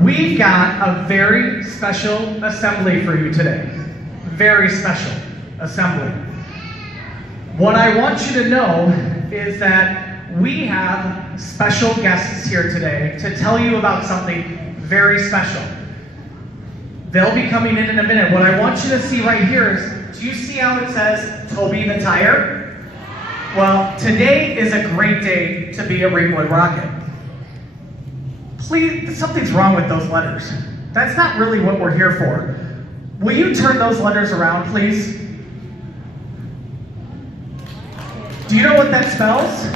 We've got a very special assembly for you today. Very special assembly. What I want you to know is that we have special guests here today to tell you about something very special. They'll be coming in a minute. What I want you to see right here is, do you see how it says Toby the Tire? Well, today is a great day to be a Ringwood Rocket. Please, something's wrong with those letters. That's not really what we're here for. Will you turn those letters around, please? Do you know what that spells?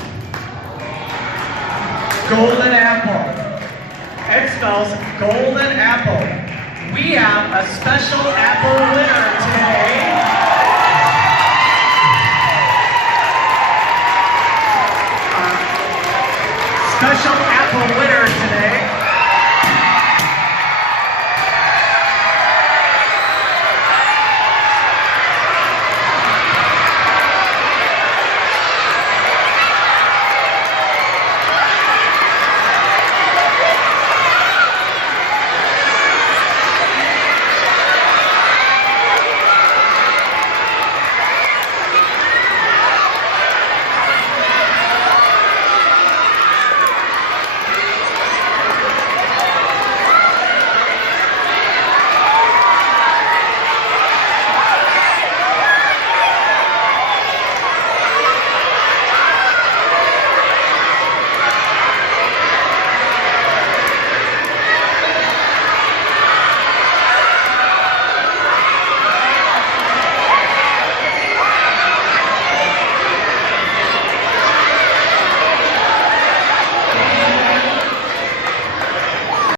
Golden apple. It spells golden apple. We have a special apple winner today. Special apple winner today.